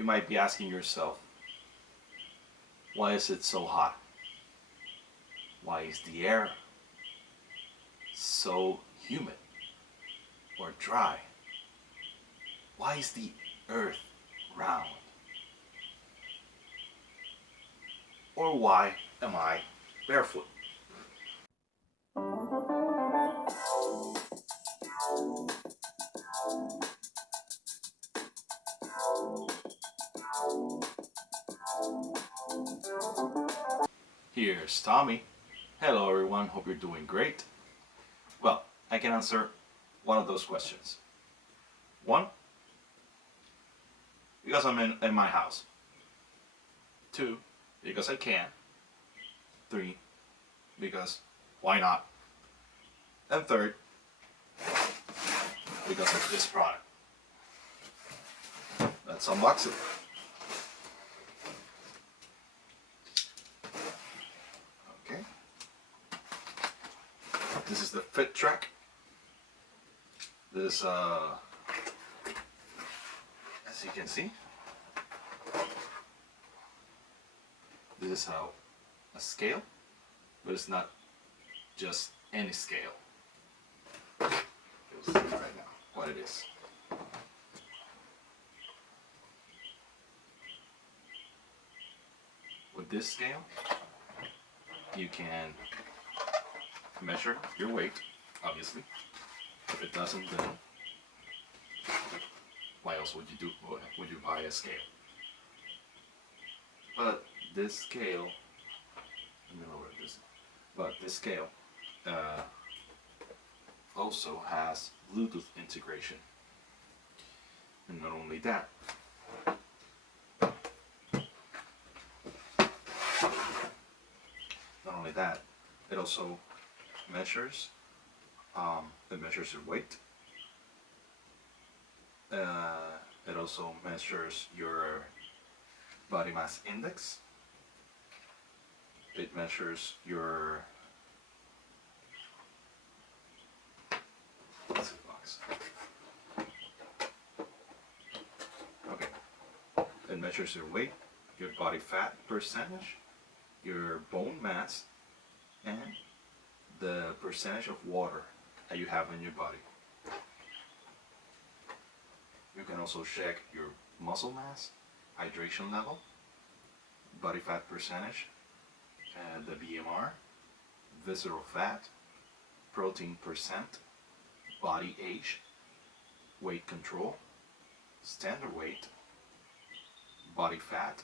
You might be asking yourself, why is it so hot? Why is the air so humid or dry? Why is the earth round? Or why am I barefoot? Here's Tommy. Hello everyone, hope you're doing great. Well, I can answer one of those questions. One, because I'm in my house. Two, because I can. Three, because why not? And third, because of this product. Let's unbox it. Okay. This is the FitTrack. This, as you can see, this is how a scale, but it's not just any scale. You'll see right now what it is. With this scale, you can measure your weight, obviously. If it doesn't, then why else would you do? Would you buy a scale? But this scale, let me lower this. But this scale also has Bluetooth integration, and not only that. Not only that, it also measures. It measures your weight. It also measures your body mass index. It measures your okay. It measures your weight, your body fat percentage, your bone mass, and the percentage of water that you have in your body. You can also check your muscle mass, hydration level, body fat percentage, the BMR, visceral fat, protein percent, body age, weight control, standard weight, body fat,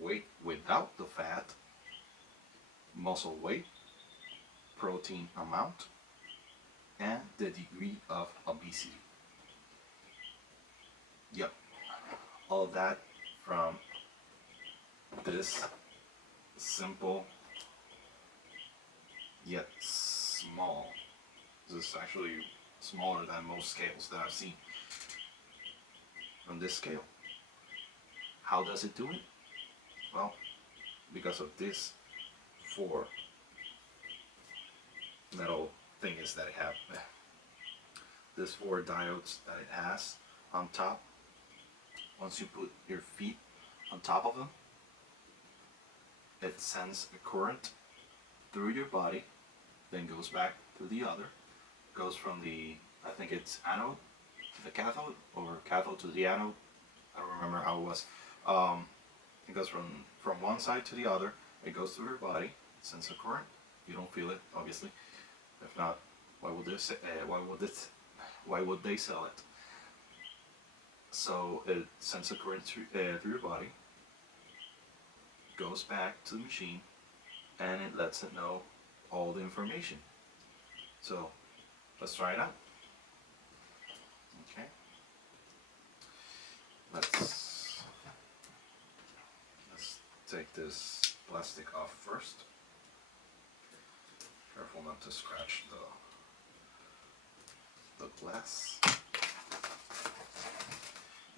weight without the fat, muscle weight, protein amount, and the degree of obesity. Yep, all of that from this simple yet small. This is actually smaller than most scales that I've seen. From this scale. How does it do it? Well, because of this four metal thingies that it have. This four diodes that it has on top. Once you put your feet on top of them, it sends a current through your body, then goes back to the other, goes from the, I think it's anode to the cathode, or cathode to the anode. I don't remember how it was. It goes from one side to the other. It goes through your body, it sends a current. You don't feel it, obviously. If not, why would they sell it? So it sends a current through your body, goes back to the machine, and it lets it know all the information. So let's try it out. Okay. Let's take this plastic off first. Careful not to scratch the glass.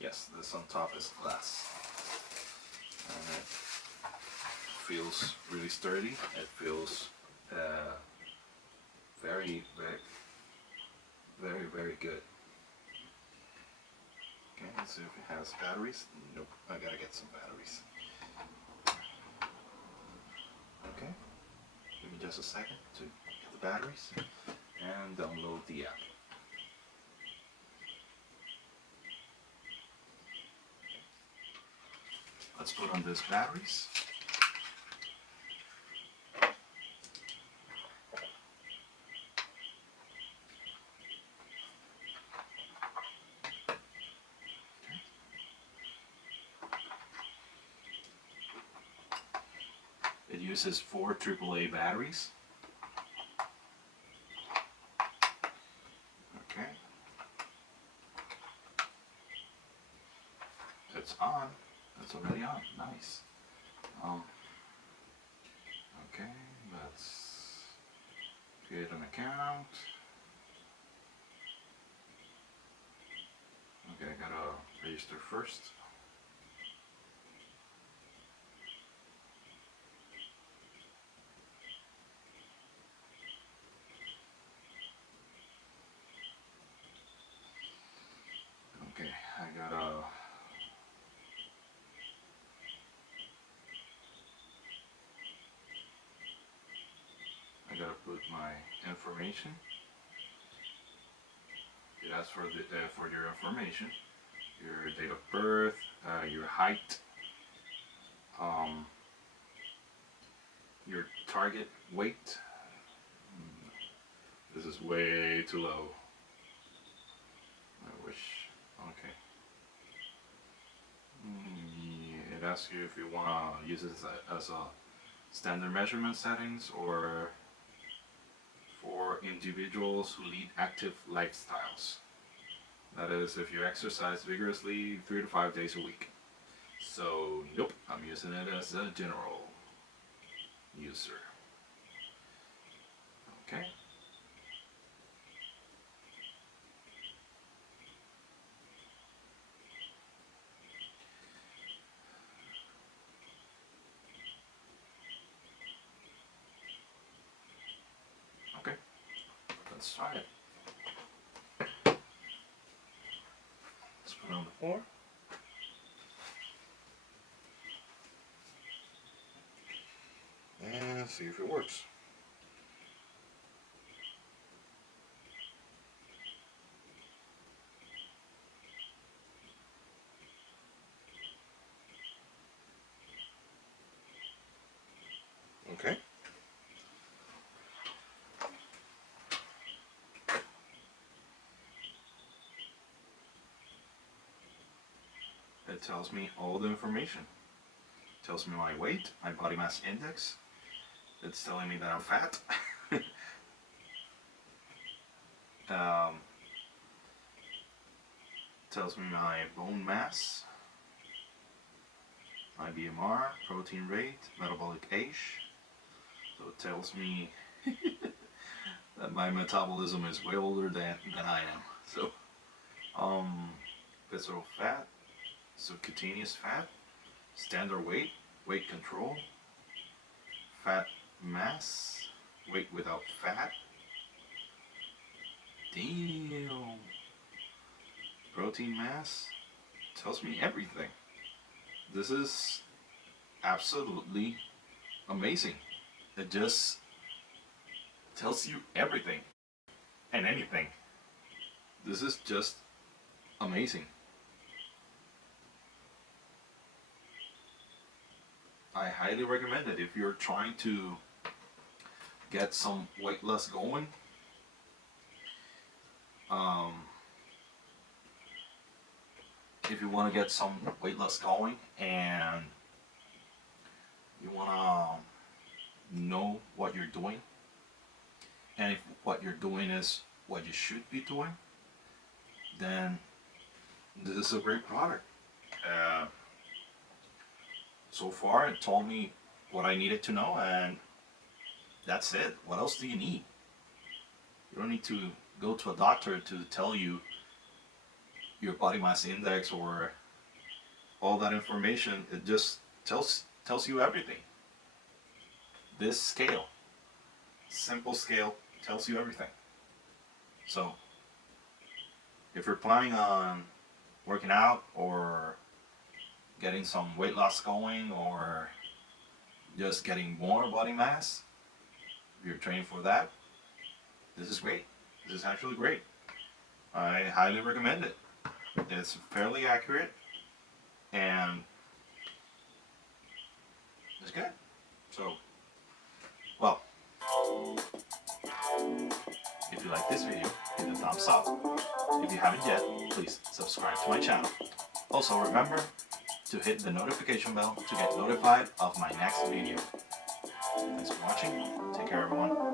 Yes, this on top is glass, and it feels really sturdy. It feels very good. Okay. Let's see if it has batteries. Nope, I gotta get some batteries. Okay, give me just a second to get the batteries and download the app. Let's put on these batteries. It uses 4 AAA batteries. Okay. It's on. It's already on. Nice. Okay, let's create an account. Okay, I gotta register first. Okay, I gotta put my information. It asks for your information, your date of birth, your height, um, your target weight. This is way too low. I wish. Okay. Yeah, it asks you if you want to use it as a standard measurement settings or for individuals who lead active lifestyles. That is, if you exercise vigorously 3 to 5 days a week. So, nope, I'm using it as a general user. Okay. Okay, let's try it. Let's put it on the floor. And see if it works. Okay. It tells me all the information. It tells me my weight, my body mass index. It's telling me that I'm fat. um, tells me my bone mass, my BMR, protein rate, metabolic age. So it tells me that my metabolism is way older than I am. So, visceral fat, subcutaneous fat, standard weight, weight control, fat mass, weight without fat. Damn. Protein mass tells me everything. This is absolutely amazing. It just tells you everything and anything. This is just amazing. I highly recommend it if you're trying to get some weight loss going. Um, if you want to get some weight loss going and you want to know what you're doing, and if what you're doing is what you should be doing, then this is a great product. Uh, so far, it told me what I needed to know, and that's it. What else do you need? You don't need to go to a doctor to tell you your body mass index or all that information. It just tells you everything. This scale, simple scale, tells you everything. So, if you're planning on working out or getting some weight loss going or just getting more body mass, if you're training for that, this is great. This is actually great. I highly recommend it. It's fairly accurate and it's good. So, well, if you like this video, hit the thumbs up. If you haven't yet, please subscribe to my channel. Also remember to hit the notification bell to get notified of my next video. Thanks for watching. Take care everyone.